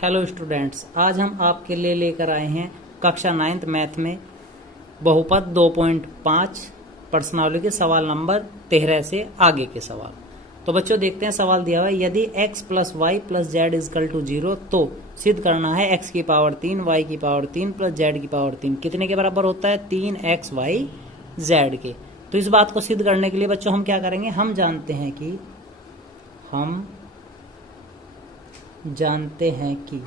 Hello students, आज हम आपके लिए लेकर आए हैं कक्षा 9th मैथ में बहुपद 2.5 प्रश्नावली के सवाल नंबर 13 से आगे के सवाल। तो बच्चों देखते हैं, सवाल दिया हुआ है यदि x plus Y plus Z equal to 0 तो सिद्ध करना है x की पावर 3 y की पावर 3 प्लस जेड की पावर 3 कितने के बराबर होता है 3x y z के। तो इस बात को सिद्ध करने के लिए बच्चों हम क्या करेंगे, हम जानते हैं कि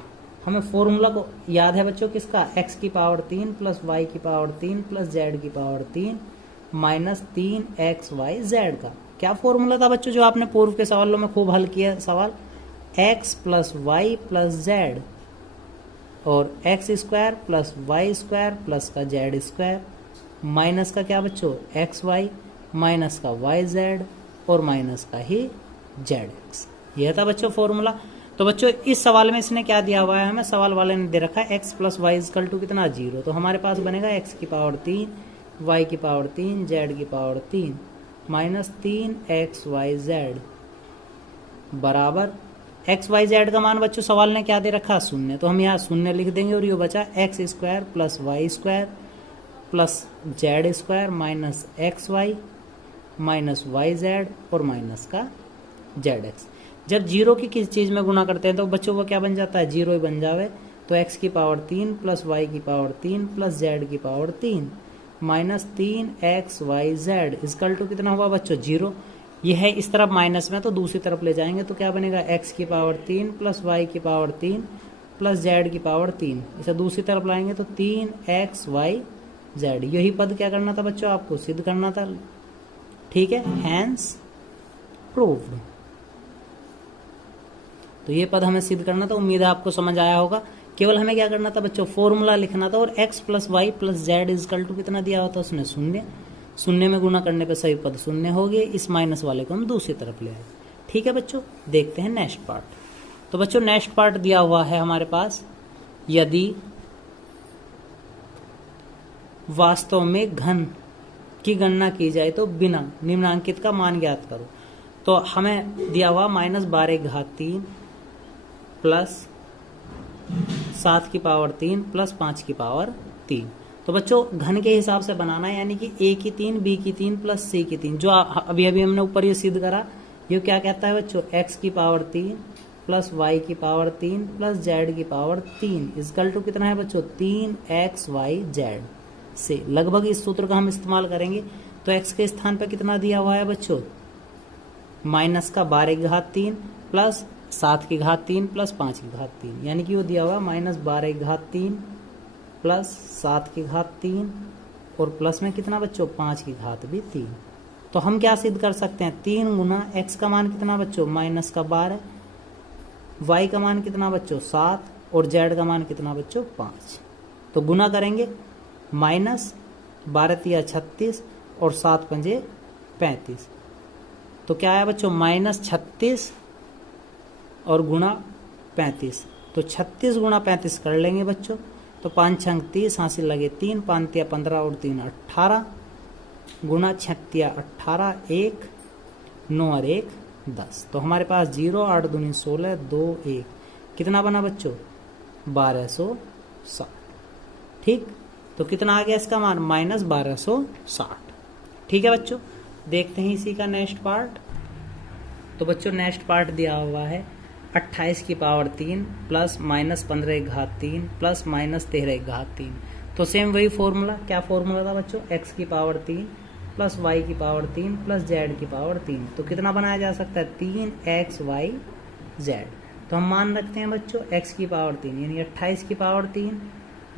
हमें फॉर्मूला को याद है बच्चों किसका, x की पावर 3 प्लस y की पावर 3 प्लस z की पावर 3 माइनस 3xyz का। क्या फॉर्मूला था बच्चों जो आपने पूर्व के सवालों में खूब हल किया सवाल, x plus Y plus z और x square plus Y square plus का जेड स्क्वायर माइनस का क्या बच्चों एक्स वाई माइनस का वाई जेड और माइनस का ही जेड एक्स। यह था बच्चों फॉर्मूला। तो बच्चों इस सवाल में इसने क्या दिया हुआ है, हमें सवाल वाले ने दे रखा है x plus Y equal to कितना 0। तो हमारे पास बनेगा x की पावर 3 y की पावर 3 z की पावर 3 माइनस 3xyz बराबर xyz का मान बच्चों सवाल ने क्या दे रखा 0। तो हम यहाँ 0 लिख देंगे और ये बचा X square plus Y square plus Z square minus X Y minus Y Z और माइनस का जेड एक्स। जब 0 की किसी चीज़ में गुना करते हैं तो बच्चों वो क्या बन जाता है 0 ही बन जावे। तो x की पावर 3 प्लस वाई की पावर 3 प्लस जेड की power 3 minus 3xyz equal to कितना हुआ बच्चों 0। यह है इस तरफ माइनस में, तो दूसरी तरफ ले जाएंगे तो क्या बनेगा x की पावर 3 प्लस वाई की पावर 3 प्लस जेड की पावर 3, इसे दूसरी तरफ लाएंगे तो 3xyz। यही पद क्या करना था बच्चों, आपको सिद्ध करना था। ठीक है, हैंस प्रूव्ड। तो ये पद हमें सिद्ध करना था। उम्मीद है आपको समझ आया होगा। केवल हमें क्या करना था बच्चों, फॉर्मूला लिखना था और x plus Y plus Z equal to कितना दिया होता उसने 0। 0 में गुना करने पे सही पद 0 हो गए। इस माइनस वाले को हम दूसरी तरफ ले आए। ठीक है बच्चों, देखते हैं नेक्स्ट पार्ट। तो बच्चों नेक्स्ट पार्ट दिया हुआ है हमारे पास, यदि वास्तव में घन की गणना की जाए तो बिना निम्नांकित का मान ज्ञात करो। तो हमें दिया हुआ -12 प्लस 7 की पावर 3 प्लस 5 की पावर 3। तो बच्चों घन के हिसाब से बनाना है, यानी कि a की 3 b की 3 प्लस c की 3। जो अभी हमने ऊपर ये सिद्ध करा, ये क्या कहता है बच्चों x की पावर 3 प्लस y की पावर 3 प्लस z की पावर 3 इजकल टू कितना है बच्चों 3xyz से। लगभग इस सूत्र का हम इस्तेमाल करेंगे। तो x के स्थान पर कितना दिया हुआ है बच्चों, माइनस का 12 की घात 3 प्लस 7 की घात 3 प्लस 5 की घात 3, यानी कि वो दिया हुआ -12 की घात 3 प्लस 7 की घात 3 और प्लस में कितना बच्चों 5 की घात भी 3। तो हम क्या सिद्ध कर सकते हैं, 3 गुना x का मान कितना बच्चों माइनस का 12, y का मान कितना बच्चों 7 और z का मान कितना बच्चों 5। तो गुना करेंगे माइनस 12 तिया 36 और 7 पंजे 35। तो क्या आया बच्चों -36 और गुणा 35। तो 36 गुणा 35 कर लेंगे बच्चों। तो 5 छंग 30 हासिल लगे 3 5 तिया 15 और 3 18 गुणा 36 18 1 9 और 1 10। तो हमारे पास 0 8 दूनी 16 2 1 कितना बना बच्चों 1260। ठीक, तो कितना आ गया इसका मान -1260। ठीक है बच्चों, देखते हैं इसी का नेक्स्ट पार्ट। तो बच्चों नेक्स्ट पार्ट दिया हुआ है 28 की पावर 3 प्लस -15 की घात 3 प्लस -13 की घात 3। तो सेम वही फॉर्मूला, क्या फॉर्मूला था बच्चों, x की पावर 3 प्लस y की पावर 3 प्लस z की पावर 3। तो कितना बनाया जा सकता है 3xyz। तो हम मान रखते हैं बच्चों x की पावर 3 यानी 28 की पावर 3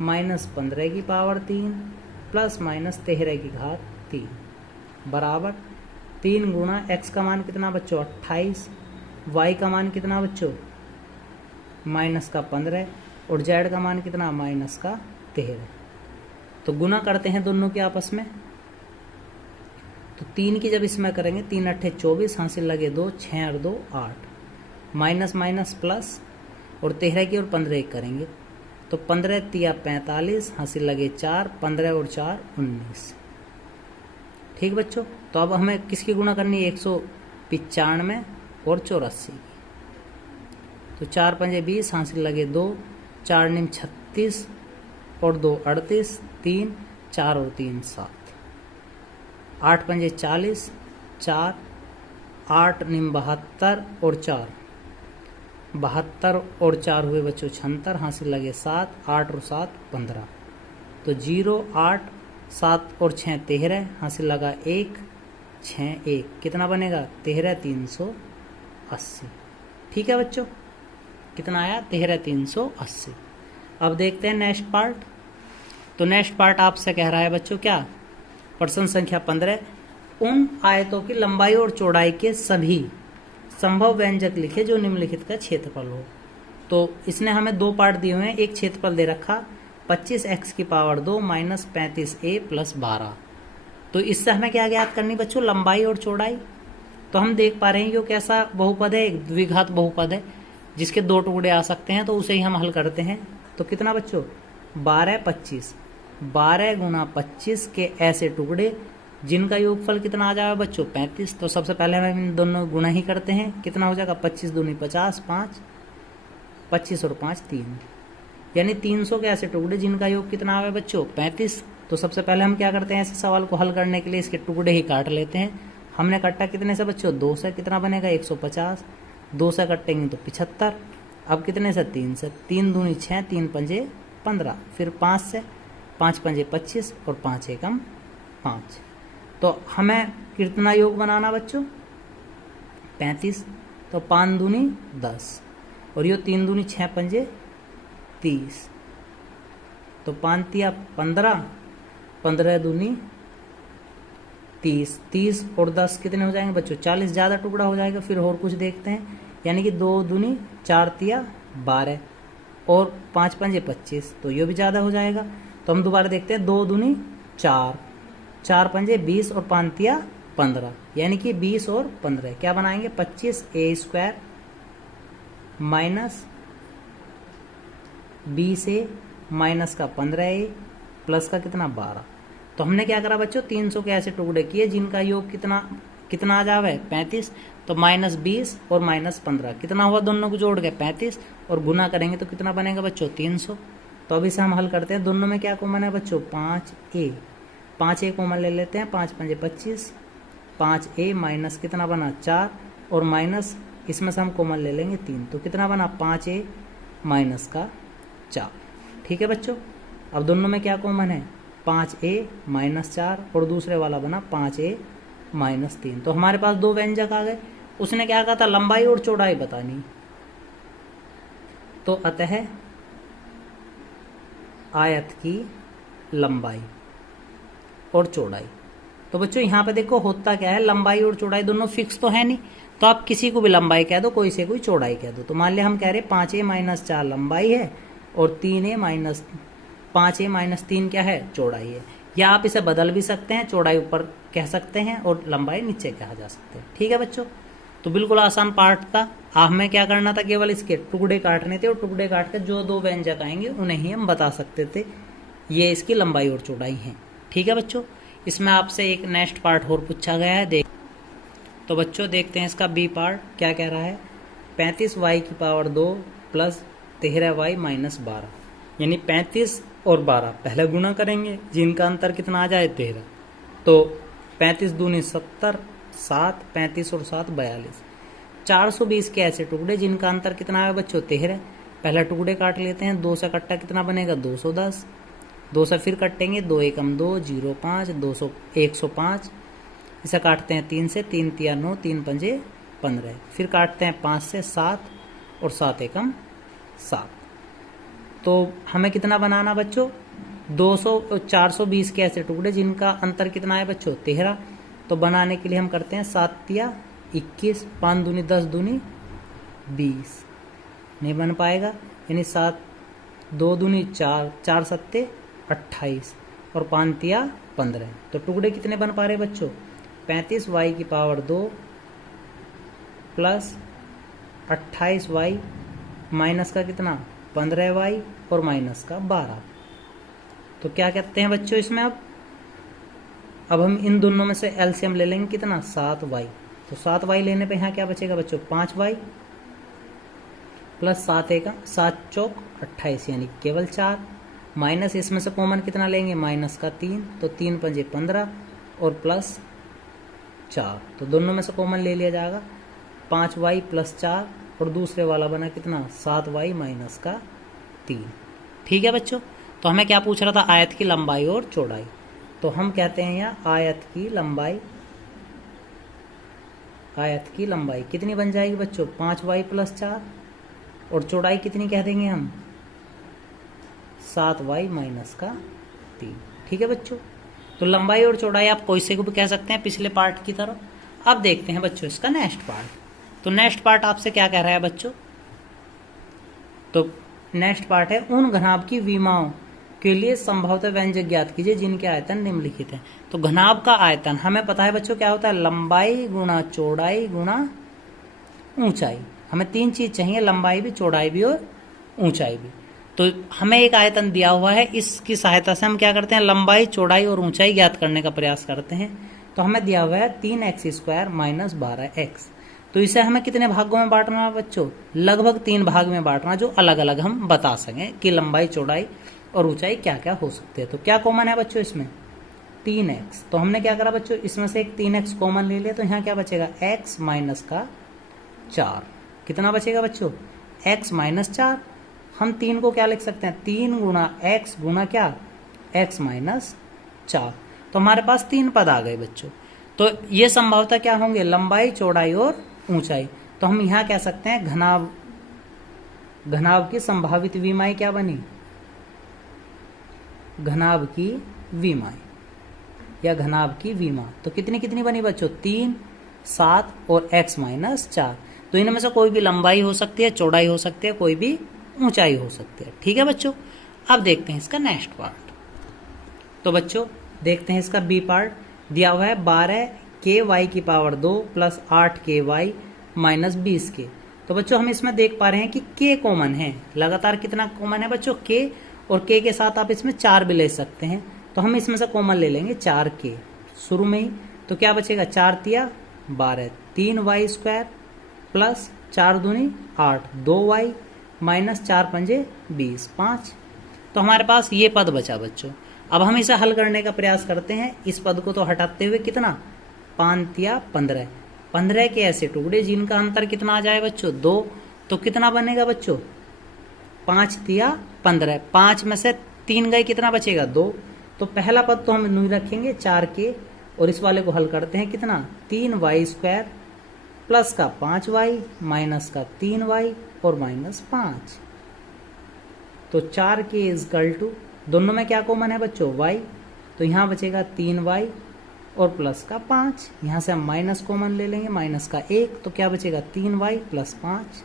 -15 की पावर 3 प्लस -13 की घात 3 बराबर 3 गुणा x का मान कितना बच्चों 28, y का मान कितना बच्चों माइनस का 15 और z का मान कितना माइनस का 13। तो गुना करते हैं दोनों के आपस में। तो 3 की जब इसमें करेंगे 3 अट्ठे 24 हासिल लगे 2 6 और 2 8 माइनस माइनस प्लस और 13 की और 15 करेंगे तो 15 तिया 45 हासिल लगे 4 15 और 4 19। ठीक बच्चों, तो अब हमें किसकी गुणा करनी है 195 और 84 की। तो 4 पंजे 20, हासिल लगे 2, 4 निम 36 और 2 38, 3 4 और 3 7, 8 पंजे 40, 4 8 निम 72 और 4 72 और 4 हुए बच्चों 76, हासिल लगे 7, 8 और 7 15, तो 0 8 7 और 6 13, हासिल लगा 1 6 1, कितना बनेगा 13 380। ठीक है बच्चों, कितना आया 13 380। अब देखते हैं नेक्स्ट पार्ट। तो नेक्स्ट पार्ट आपसे कह रहा है बच्चों क्या, प्रश्न संख्या 15, उन आयतों की लंबाई और चौड़ाई के सभी संभव व्यंजक लिखे जो निम्नलिखित का क्षेत्रफल हो। तो इसने हमें दो पार्ट दिए हुए हैं, एक क्षेत्रफल दे रखा 25x की पावर 2 माइनस 35a प्लस 12। तो इससे हमें क्या ज्ञात करनी बच्चों, लंबाई और चौड़ाई। तो हम देख पा रहे हैं ये कैसा बहुपद है, एक द्विघात बहुपद है जिसके दो टुकड़े आ सकते हैं, तो उसे ही हम हल करते हैं। तो कितना बच्चों 12 25, 12 गुना 25 के ऐसे टुकड़े जिनका योगफल कितना आ जाएगा बच्चों 35। तो सबसे पहले हम इन दोनों गुणा ही करते हैं, कितना हो जाएगा 25 दूनी 50, 5 25 और 5 3, यानी 300 के ऐसे टुकड़े जिनका योग कितना आवे बच्चों 35। तो सबसे पहले हम क्या करते हैं, ऐसे सवाल को हल करने के लिए इसके टुकड़े ही काट लेते हैं। हमने काटा कितने से बच्चों 2 से, कितना बनेगा 150, 2 से कटेंगे तो 75। अब कितने से 3 से, 3 दूनी 6, 3 पंजे 15, फिर 5 से, 5 पंजे 25 और 5 एकम 5। तो हमें कितना योग बनाना बच्चों 35, तो 5 दूनी 10 और ये 3 दूनी 6 पंजे 30, तो 5 तिया 15, 15 दूनी 30, 30 और 10 कितने हो जाएंगे बच्चों 40, ज़्यादा टुकड़ा हो जाएगा। फिर और कुछ देखते हैं, यानी कि 2 दूनी 4 तिया 12 और 5 पंजे 25, तो ये भी ज़्यादा हो जाएगा। तो हम दोबारा देखते हैं, 2 दूनी 4, 4 पंजे 20 और 5 तिया 15, यानी कि 20 और 15 क्या बनाएंगे 25a² माइनस 20a माइनस का 15a प्लस का कितना 12। तो हमने क्या करा बच्चों 300 के ऐसे टुकड़े किए जिनका योग कितना आ जावे 35, तो माइनस 20 और माइनस 15 कितना हुआ, दोनों को जोड़ के 35 और गुना करेंगे तो कितना बनेगा बच्चों 300। तो अब इसे हम हल करते हैं, दोनों में क्या कॉमन है बच्चों 5a कॉमन ले लेते हैं, 5 पंजे 25, 5a माइनस कितना बना 4 और माइनस इसमें से हम कॉमन ले लेंगे 3, तो कितना बना 5a माइनस का 4। ठीक है बच्चों, अब दोनों में क्या कॉमन है 5a माइनस 4 और दूसरे वाला बना 5a माइनस 3। तो हमारे पास दो व्यंजक आ गए। उसने क्या कहा था लंबाई और चौड़ाई बतानी, तो अतः आयत की लंबाई और चौड़ाई। तो बच्चों यहाँ पे देखो होता क्या है, लंबाई और चौड़ाई दोनों फिक्स तो है नहीं, तो आप किसी को भी लंबाई कह दो, कोई से कोई चौड़ाई कह दो। तो मान लिया हम कह रहे 5a माइनस 4 लंबाई है और 5a माइनस 3 क्या है चौड़ाई है, या आप इसे बदल भी सकते हैं, चौड़ाई ऊपर कह सकते हैं और लंबाई नीचे कहा जा सकते हैं। ठीक है बच्चों, तो बिल्कुल आसान पार्ट था। हमें क्या करना था, केवल इसके टुकड़े काटने थे और टुकड़े काट कर जो दो व्यंजक आएंगे उन्हें ही हम बता सकते थे ये इसकी लंबाई और चौड़ाई है। ठीक है बच्चों, इसमें आपसे एक नेक्स्ट पार्ट और पूछा गया है, तो बच्चों देखते हैं इसका बी पार्ट क्या कह रहा है। 35y की पावर 2 प्लस 13y माइनस 12, यानी 35 और 12 पहले गुणा करेंगे जिनका अंतर कितना आ जाए 13, तो 35 दूनी 70, 7 35 और 7 42, 420 के ऐसे टुकड़े जिनका अंतर कितना है बच्चों 13। पहले टुकड़े काट लेते हैं, 2 से कट्टा कितना बनेगा 210, 2 से फिर कटेंगे 2 एकम 2 0 5 200 105, इसे काटते हैं 3 से, 3 तिया 9 3 पंजे 15, फिर काटते हैं 5 से 7 और 7 एकम 7। तो हमें कितना बनाना बच्चों 420 के ऐसे टुकड़े जिनका अंतर कितना है बच्चों 13। तो बनाने के लिए हम करते हैं 7 तिया 21, 5 दूनी 10 दूनी 20, नहीं बन पाएगा, यानी 7 2 दूनी 4, 4 सत्ते 28 और 5 तिया 15। तो टुकड़े कितने बन पा रहे बच्चों 35y की पावर 2 प्लस 28y माइनस का कितना 15y और माइनस का 12। तो क्या कहते हैं बच्चों इसमें, अब हम इन दोनों में से एलसीएम ले लेंगे कितना 7y। तो 7y लेने पे यहाँ क्या बचेगा बच्चों 5y प्लस 7 चौक 28 यानी केवल 4, माइनस इसमें से कॉमन कितना लेंगे माइनस का 3, तो 3 पंजे 15 और प्लस 4, तो दोनों में से कॉमन ले लिया जाएगा 5y प्लस 4 और दूसरे वाला बना कितना 7y माइनस का 3। ठीक है बच्चों, तो हमें क्या पूछ रहा था आयत की लंबाई और चौड़ाई, तो हम कहते हैं यहाँ आयत की लंबाई कितनी बन जाएगी बच्चों 5y प्लस 4 और चौड़ाई कितनी कह देंगे हम 7y माइनस का 3। ठीक है बच्चों, तो लंबाई और चौड़ाई आप कोई से को भी कह सकते हैं पिछले पार्ट की तरह। अब देखते हैं बच्चों इसका नेक्स्ट पार्ट। तो नेक्स्ट पार्ट आपसे क्या कह रहा है बच्चों, तो नेक्स्ट पार्ट है उन घनाभ की विमाओं के लिए संभवतः व्यंजक ज्ञात कीजिए जिनके आयतन निम्नलिखित हैं। तो घनाभ का आयतन हमें पता है बच्चों क्या होता है लंबाई गुणा चौड़ाई गुणा ऊंचाई। हमें 3 चीज चाहिए, लंबाई भी, चौड़ाई भी और ऊंचाई भी। तो हमें एक आयतन दिया हुआ है, इसकी सहायता से हम क्या करते हैं लंबाई चौड़ाई और ऊंचाई ज्ञात करने का प्रयास करते हैं। तो हमें दिया हुआ है 3x² माइनस 12x। तो इसे हमें कितने भागों में बांटना है बच्चों, लगभग 3 भाग में बांटना, जो अलग अलग हम बता सकें कि लंबाई चौड़ाई और ऊंचाई क्या क्या हो सकती है। तो क्या कॉमन है बच्चों इसमें 3x, तो हमने क्या करा बच्चों इसमें से एक 3x कॉमन ले लिया, तो यहाँ क्या बचेगा x माइनस का 4। कितना बचेगा बच्चों x माइनस 4। हम 3 को क्या लिख सकते हैं 3 गुणा x गुणा क्या x माइनस 4। तो हमारे पास 3 पद आ गए बच्चों। तो ये संभवतः क्या होंगे लंबाई चौड़ाई और ऊंचाई। तो हम यहाँ कह सकते हैं घनाभ की संभावित विमाएं क्या बनी, घनाभ की विमाएं या घनाभ की विमा। तो कितनी कितनी बनी बच्चों 3, 7 और x माइनस 4। तो इनमें से कोई भी लंबाई हो सकती है, चौड़ाई हो सकती है, कोई भी ऊंचाई हो सकती है। ठीक है बच्चों, अब देखते हैं इसका नेक्स्ट पार्ट। तो बच्चों देखते हैं इसका बी पार्ट। दिया हुआ है 12k(y)² plus 8k(y) minus 20k। तो बच्चों हम इसमें देख पा रहे हैं कि k कॉमन है, लगातार कितना कॉमन है बच्चों k, और k के साथ आप इसमें 4 भी ले सकते हैं। तो हम इसमें से कॉमन ले लेंगे 4k शुरू में ही। तो क्या बचेगा 4 तिया 12, 3y² प्लस 4 दूनी 8, 2y माइनस 4 पंजे 20, 5। तो हमारे पास ये पद बचा बच्चों। अब हम इसे हल करने का प्रयास करते हैं। इस पद को तो हटाते हुए कितना 5 तिया 15, 15 के ऐसे टुकड़े जिनका अंतर कितना आ जाए बच्चों 2। तो कितना बनेगा बच्चों 5 तिया 15, 5 में से 3 गए कितना बचेगा 2। तो पहला पद तो हम नहीं रखेंगे 4k, और इस वाले को हल करते हैं कितना 3y² प्लस का 5y माइनस का 3y और माइनस 5। तो 4k इजकल टू, दोनों में क्या कॉमन है बच्चों y, तो यहाँ बचेगा 3y और प्लस का 5। यहाँ से हम माइनस कॉमन ले लेंगे, माइनस का 1, तो क्या बचेगा 3y प्लस 5।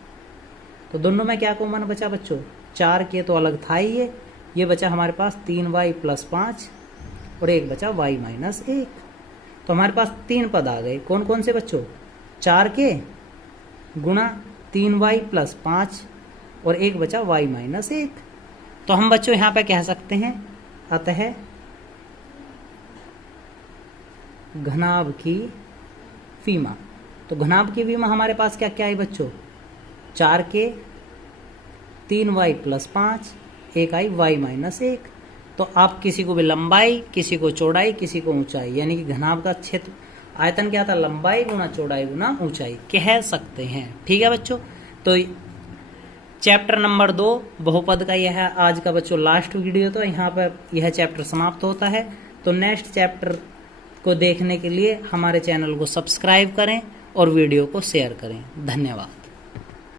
तो दोनों में क्या कॉमन बचा बच्चों 4k तो अलग था ही, ये बचा हमारे पास 3y प्लस 5 और एक बचा y माइनस 1। तो हमारे पास 3 पद आ गए, कौन कौन से बच्चों 4k गुणा 3y प्लस 5 और एक बचा y माइनस 1। तो हम बच्चों यहाँ पे कह सकते हैं अतः घनाभ की विमा। तो घनाभ की विमा हमारे पास क्या क्या है बच्चों 4k, 3y प्लस 5, एक आई y माइनस 1। तो आप किसी को भी लंबाई, किसी को चौड़ाई, किसी को ऊंचाई, यानी कि घनाभ का क्षेत्र आयतन क्या था लंबाई गुणा चौड़ाई गुणा ऊंचाई कह सकते हैं। ठीक है बच्चों, तो चैप्टर नंबर 2 बहुपद का यह है आज का बच्चों लास्ट वीडियो। तो यहाँ पर यह चैप्टर समाप्त होता है। तो नेक्स्ट चैप्टर को देखने के लिए हमारे चैनल को सब्सक्राइब करें और वीडियो को शेयर करें। धन्यवाद।